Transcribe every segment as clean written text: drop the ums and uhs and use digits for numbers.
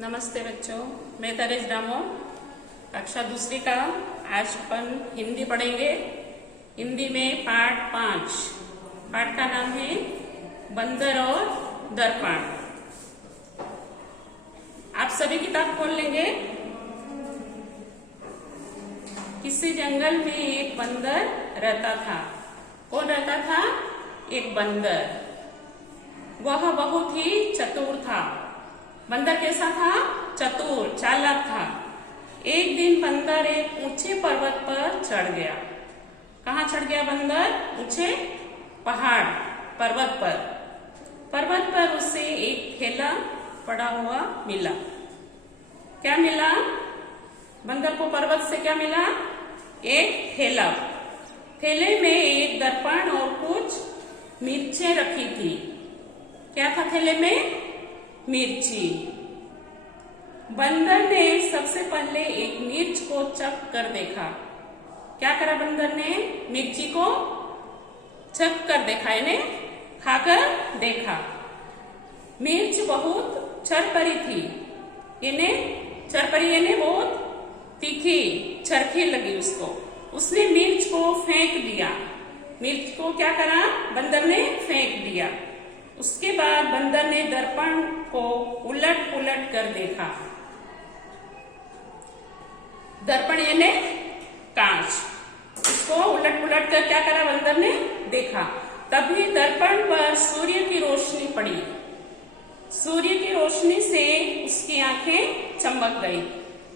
नमस्ते बच्चों, मैं तरेज डामो कक्षा दूसरी का आज अपन हिंदी पढ़ेंगे। हिंदी में पाठ 5। पाठ का नाम है बंदर और दर्पण। आप सभी किताब खोल लेंगे। किसी जंगल में एक बंदर रहता था। कौन रहता था? एक बंदर। वह बहुत ही चतुर था। बंदर कैसा था? चतुर, चालाक था। एक दिन बंदर एक ऊंचे पर्वत पर चढ़ गया। कहाँ चढ़ गया बंदर? ऊंचे पहाड़, पर्वत पर। पर्वत पर उसे एक थैला पड़ा हुआ मिला। क्या मिला? बंदर को पर्वत से क्या मिला? एक थैला। थैले में एक दर्पण और कुछ मिर्चें रखी थी। क्या था थैले में? मिर्ची। बंदर ने सबसे पहले एक मिर्च को चख कर देखा। क्या करा बंदर ने? मिर्ची को चख कर देखा, यानी खाकर देखा। मिर्च बहुत चरपरी थी, यानी बहुत तीखी, चरखी लगी उसको। उसने मिर्च को फेंक दिया। मिर्च को क्या करा? बंदर ने फेंक दिया। उसके बाद बंदर ने दर्पण को उलट पुलट कर देखा। दर्पण यानी कांच। उसको उलट पुलट कर क्या करा? बंदर ने देखा। तभी दर्पण पर सूर्य की रोशनी पड़ी। सूर्य की रोशनी से उसकी आंखें चमक गई।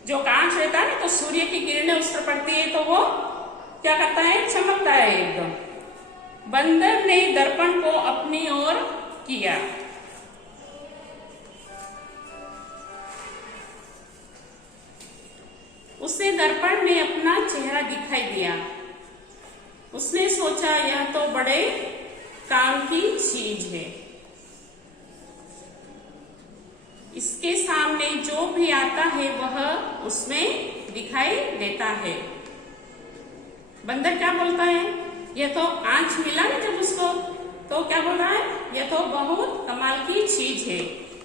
जो कांच रहता है ना, तो सूर्य की किरणें उस पर पड़ती है तो वो क्या करता है? चमकता है एकदम। बंदर ने दर्पण को अपनी ओर किया। उसे दर्पण में अपना चेहरा दिखाई दिया। उसने सोचा यह तो बड़े काम की चीज है। इसके सामने जो भी आता है वह उसमें दिखाई देता है। बंदर क्या बोलता है? यह तो कांच मिला ना जब उसको, तो क्या बोल रहा है? यह तो बहुत कमाल की चीज है,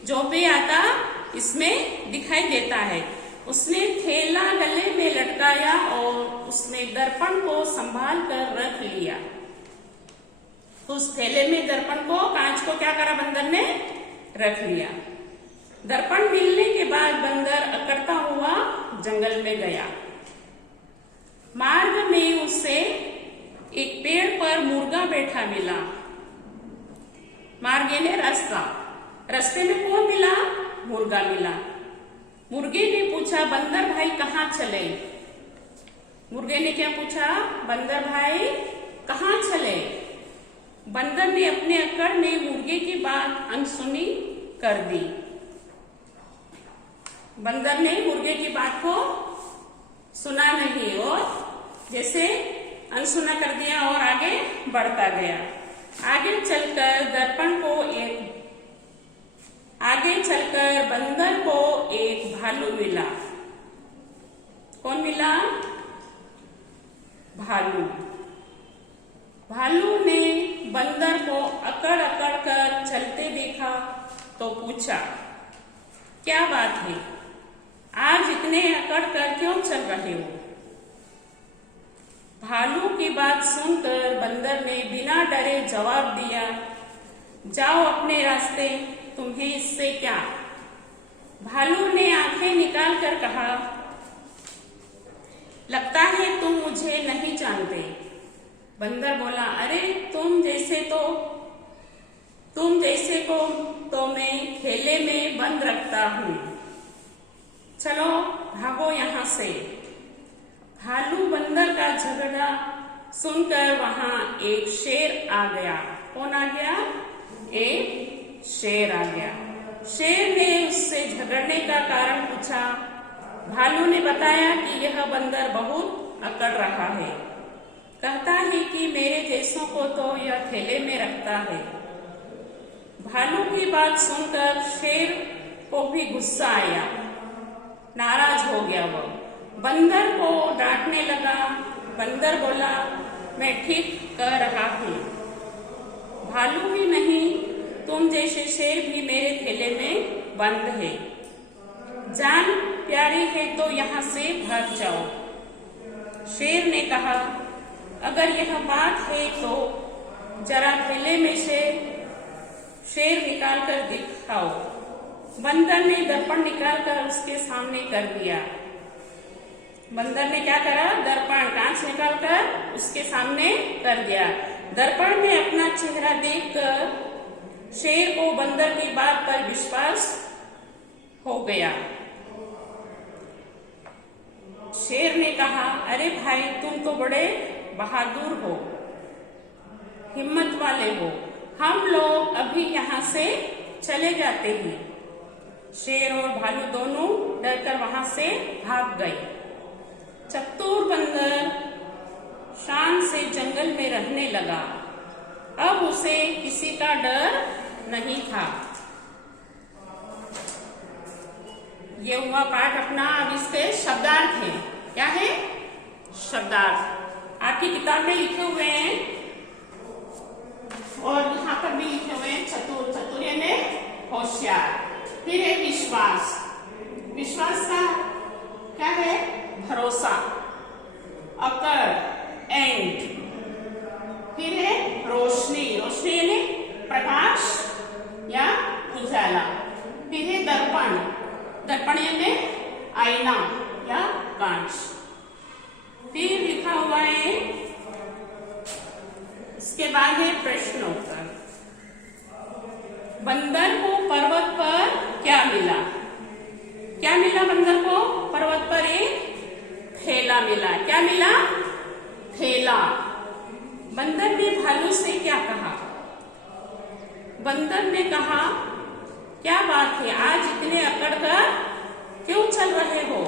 जो भी आता इसमें दिखाई देता है। उसने थैला गले में लटकाया और उसने दर्पण को संभाल कर रख लिया। उस थैले में दर्पण को, कांच को क्या करा? बंदर ने रख लिया। दर्पण मिलने के बाद बंदर अकड़ता हुआ जंगल में गया। मार्ग में उसे एक पेड़ पर मुर्गा बैठा मिला। मार्ग यानी रास्ता। रास्ते में कौन मिला? मुर्गा मिला। मुर्गे ने पूछा, बंदर भाई कहाँ चले? मुर्गे ने क्या पूछा? बंदर भाई कहाँ चले? बंदर ने अपने अकड़ में मुर्गे की बात अनसुनी कर दी। बंदर ने मुर्गे की बात को सुना नहीं और जैसे अनसुना कर दिया और आगे बढ़ता गया। आगे चलकर बंदर को एक भालू मिला। कौन मिला? भालू। भालू ने बंदर को अकड़ अकड़ कर चलते देखा तो पूछा, क्या बात है? आज इतने अकड़ कर क्यों चल रहे हो? भालू की बात सुनकर बंदर ने बिना डरे जवाब दिया, जाओ अपने रास्ते, तुम्हें इससे क्या? भालू ने आंखें निकाल कर कहा, लगता है तुम मुझे नहीं जानते। बंदर बोला, अरे तुम जैसे को तो मैं थैले में बंद रखता हूँ। चलो भागो यहाँ से। भालू बंदर का झगड़ा सुनकर वहां एक शेर आ गया। कौन आ गया? एक शेर आ गया। शेर ने उससे झगड़ने का कारण पूछा। भालू ने बताया कि यह बंदर बहुत अकड़ रहा है। कहता है कि मेरे जैसों को तो यह थैले में रखता है। भालू की बात सुनकर शेर को भी गुस्सा आया, नाराज हो गया। वो बंदर को डांटने लगा। बंदर बोला, मैं ठीक कह रहा हूँ। भालू ही नहीं, तुम जैसे शेर भी मेरे थैले में बंद है। जान प्यारी है तो यहाँ से भाग जाओ। शेर ने कहा, अगर यह बात है तो जरा थैले में से शेर निकाल कर दिखाओ। बंदर ने दर्पण निकाल कर उसके सामने कर दिया। बंदर ने क्या करा? दर्पण, कांच निकाल कर उसके सामने कर दिया। दर्पण में अपना चेहरा देखकर शेर को बंदर की बात पर विश्वास हो गया। शेर ने कहा, अरे भाई, तुम तो बड़े बहादुर हो, हिम्मत वाले हो, हम लोग अभी यहाँ से चले जाते हैं। शेर और भालू दोनों डरकर वहां से भाग गए। चतुर बंदर शान से जंगल में रहने लगा। अब उसे किसी का डर नहीं था। ये हुआ पाठ अपना। अब इसके शब्दार्थ है। क्या है? शब्दार्थ आपकी किताब में लिखे हुए हैं और यहाँ पर भी लिखे हुए हैं। चतुर, चतुर यानी होशियार। फिर है विश्वास। विश्वास का क्या है? भरोसा। अकड़, एंड। फिर है रोशनी। रोशनी यानी प्रकाश या उजाला। फिर है दर्पण। दर्पण यानी आईना या कांच। फिर लिखा हुआ है, इसके बाद है प्रश्नोत्तर। बंदर को पर्वत पर क्या मिला? क्या मिला बंदर को? पर्वत पर एक थैला मिला। क्या मिला? थैला। बंदर ने भालू से क्या कहा? बंदर ने कहा, क्या बात है, आज इतने अकड़ कर क्यों चल रहे हो?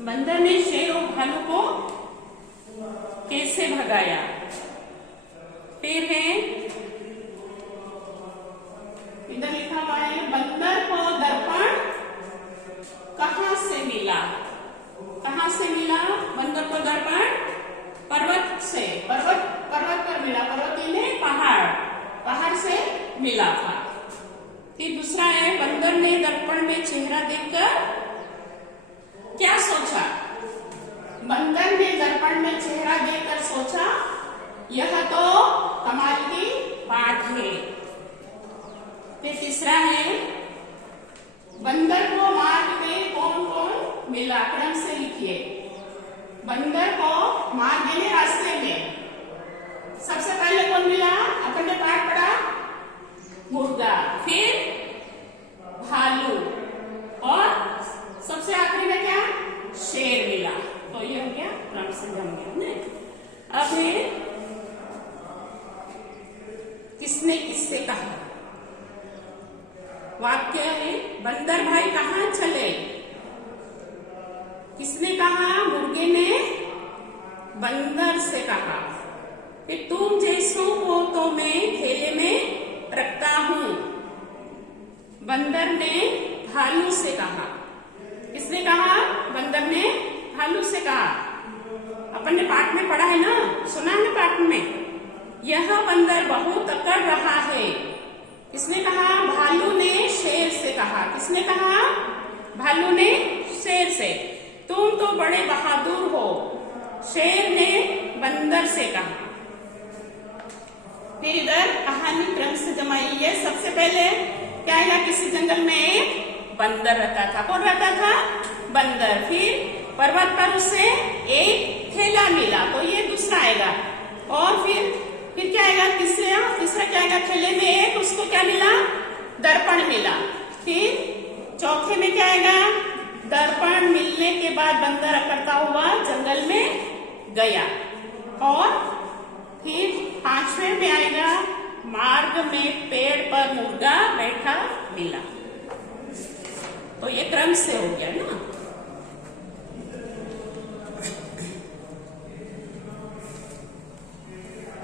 बंदर ने शेर और भालू को कैसे भगाया? फिर है, इधर लिखा हुआ है, बंदर को दर्पण कहां से मिला? कहां से मिला बंदर को दर्पण? पर्वत से। पर्वत पर मिला। पर्वत यानी पहाड़। पहाड़ से मिला था। फिर दूसरा है, बंदर ने दर्पण में चेहरा देखकर क्या सोचा? बंदर ने दर्पण में चेहरा देखकर सोचा, यह तो कमाल की बात है। फिर तीसरा है, बंदर को मार्ग में कौन कौन मिला? क्रम से लिखिए। बंदर को मार्ग यानी रास्ते में सबसे पहले कौन मिला? अपन ने पाठ पढ़ा, मुर्गा। फिर भालू और सबसे आखिरी में क्या? शेर मिला। तो ये हो गया, क्रम से जम गया। अब है, किसने किससे कहा? वाक्य है, बंदर भाई कहाँ चले? किसने कहा? मुर्गे ने बंदर से कहा। कि तुम जैसों को तो मैं थैले में रखता हूं। बंदर ने भालू से कहा। किसने कहा? बंदर ने भालू से कहा। अपन ने पाठ में पढ़ा है ना, सुना है ना पाठ में। यह बंदर बहुत अकड़ रहा है। किसने कहा? भालू ने शेर से कहा। किसने कहा? भालू ने शेर से। तुम तो बड़े बहादुर हो, शेर ने बंदर से कहा। फिर इधर कहानी क्रम से जमाई है। सबसे पहले क्या है? किसी जंगल में एक बंदर रहता था। कौन रहता था? बंदर। फिर पर्वत पर उसे एक थैला मिला, तो ये दूसरा आएगा। और फिर क्या आएगा? तीसरा क्या आएगा? थैले में एक उसको क्या मिला? दर्पण मिला। फिर चौथे में क्या आएगा? दर्पण मिलने के बाद बंदर अकड़ता हुआ जंगल में गया। और फिर पांचवें में आएगा, मार्ग में पेड़ पर मुर्गा बैठा मिला। तो ये क्रम से हो गया ना।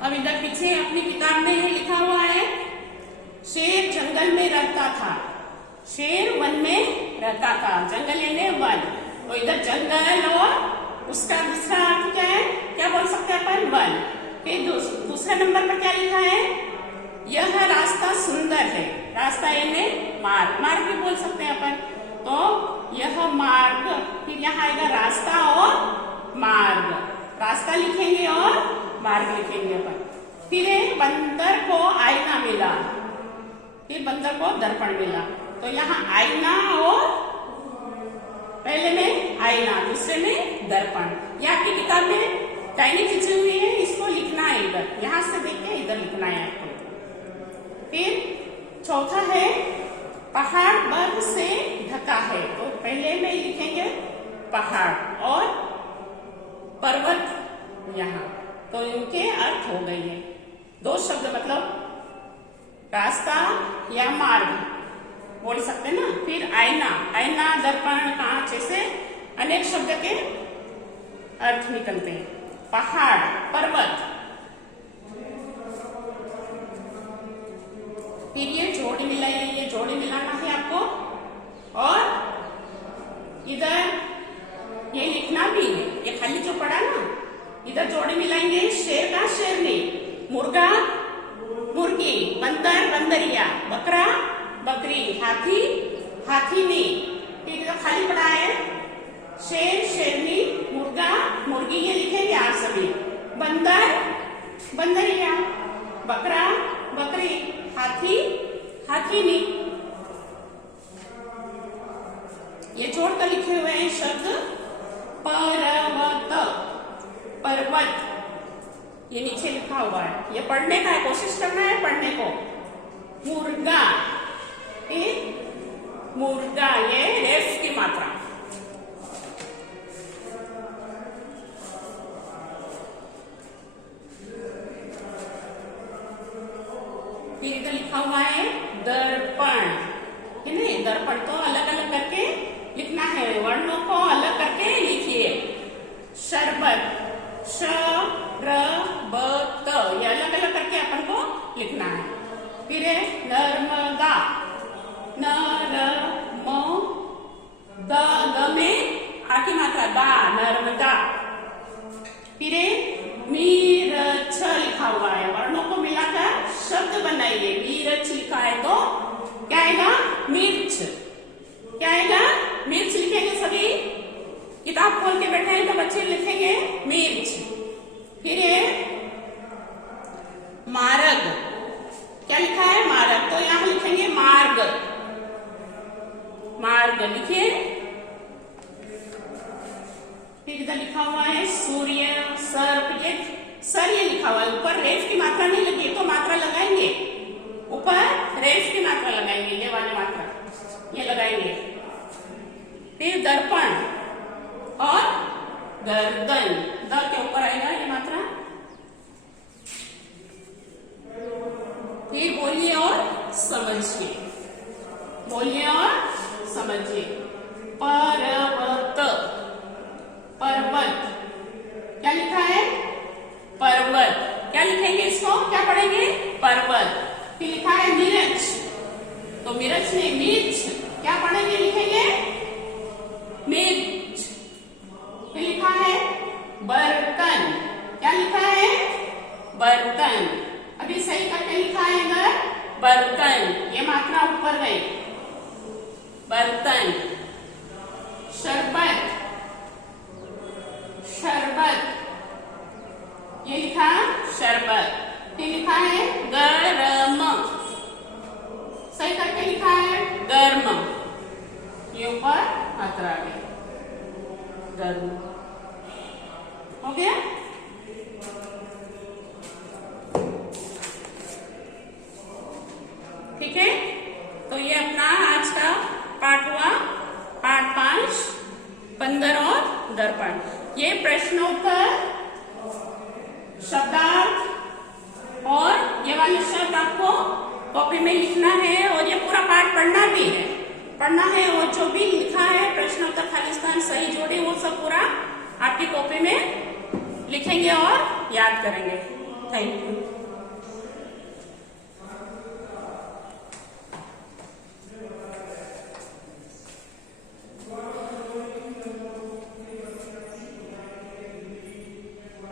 अब इधर पीछे अपनी किताब में लिखा हुआ है, शेर जंगल में रहता था। शेर वन में रहता था। जंगल यानी वन। तो इधर जंगल और उसका दूसरा अर्थ क्या है? क्या बोल सकते हैं अपन? वन। फिर दूसरे नंबर पर क्या लिखा है? यह रास्ता सुंदर है। रास्ता यानी मार्ग। मार्ग भी बोल सकते हैं अपन। तो यह मार्ग, फिर यहाँ आएगा रास्ता और मार्ग, रास्ता लिखेंगे और मार्ग लिखेंगे अपन। फिर बंदर को आईना मिला, फिर बंदर को दर्पण मिला, तो यहाँ आईना और पहले में आईना, दूसरे में दर्पण। ये आपकी किताब में टाइनी खींची हुई है, इसको लिखना है इधर, यहां से देख के इधर लिखना है आपको। फिर चौथा है पहाड़ बर्फ से ढका है, तो पहले में लिखेंगे पहाड़ और पर्वत यहाँ, तो इनके अर्थ हो गए हैं दो शब्द, मतलब रास्ता या मार्ग बोल सकते ना। फिर आईना, आईना, दर्पण, कांच, ऐसे अनेक शब्द के अर्थ निकलते हैं। पहाड़, पर्वत, फिर ये जोड़ी मिलाई है, ये जोड़ी मिलाना है आपको, और इधर ये लिखना भी है, ये खाली जो पड़ा ना, इधर जोड़ी मिलाएंगे, शेर का शेरनी, मुर्गा मुर्गी, बंदर बंदरिया, बकरा बकरी, हाथी हाथीनी। फिर इधर खाली पड़ा है शेर शेरनी, मुर्गा मुर्गी, ये लिखेंगे आप सभी। बंदर बंदरिया, बकरा बकरी, हाथी हाथीनी। ये जोड़कर लिखे हुए हैं शब्द पर्वत, पर्वत, ये नीचे लिखा हुआ है, ये पढ़ने का है, कोशिश करना है पढ़ने को। मुर्गा, मुर्गा, ये रेफ की मात्रा। फिर इधर लिखा हुआ है दर्पण, है ना, दर्पण तो अलग अलग करके लिखना है, वर्णों को अलग करके लिखिए। शरबत, शरबत, ये अलग अलग करके अपन को लिखना है। फिर नर्मदा, द में आ की मात्रा, दा, नर्मदा। फिर मिर्च लिखा हुआ है, वर्णों को मिलाकर शब्द बनाइए। मिर्च लिखा है तो क्या आएगा, मिर्च, क्या आएगा, मिर्च लिखेंगे सभी, किताब खोल के बैठे हैं तो बच्चे लिखेंगे मिर्च। फिर मार्ग, क्या लिखा है, मार्ग, तो यहां लिखेंगे मार्ग, मार्ग लिखिए। फिर इधर लिखा हुआ है सूर्य, सर्प, ये सर ये लिखा हुआ है, ऊपर रेफ की मात्रा नहीं लगी, तो मात्रा लगाएंगे, ऊपर रेफ की मात्रा लगाएंगे, ये वाली मात्रा ये लगाएंगे। फिर दर्पण और गर्दन, द के ऊपर आएगा ये मात्रा। फिर बोलिए और समझिए, बोलिए और समझिए। पर्वत, पर्वत, क्या लिखा है, पर्वत, क्या लिखेंगे इसको, क्या पढ़ेंगे, पर्वत। फिर लिखा है मिर्च, तो मिर्च नहीं मिर्च, क्या पढ़ेंगे, लिखेंगे मिर्च। फिर लिखा है बर्तन, क्या लिखा है, बर्तन, अभी सही करके लिखा है इधर बर्तन, ये मात्रा ऊपर गई, बर्तन। शरबत, शरबत, ये लिखा शरबत। फिर लिखा है गर्म, सही करके लिखा है गर्म, ये ऊपर मात्रा आ गई, गर्म, हो गया। ठीक है, तो ये अपना आज का पाठ हुआ, पाठ 5, बंदर और दर्पण। ये प्रश्नोत्तर, शब्दार्थ और ये वाले शब्द आपको कॉपी में लिखना है, और ये पूरा पाठ पढ़ना भी है, पढ़ना है, और जो भी लिखा है प्रश्नोत्तर खालिस्तान सही जोड़े वो सब पूरा आपकी कॉपी में लिखेंगे और याद करेंगे। Thank you.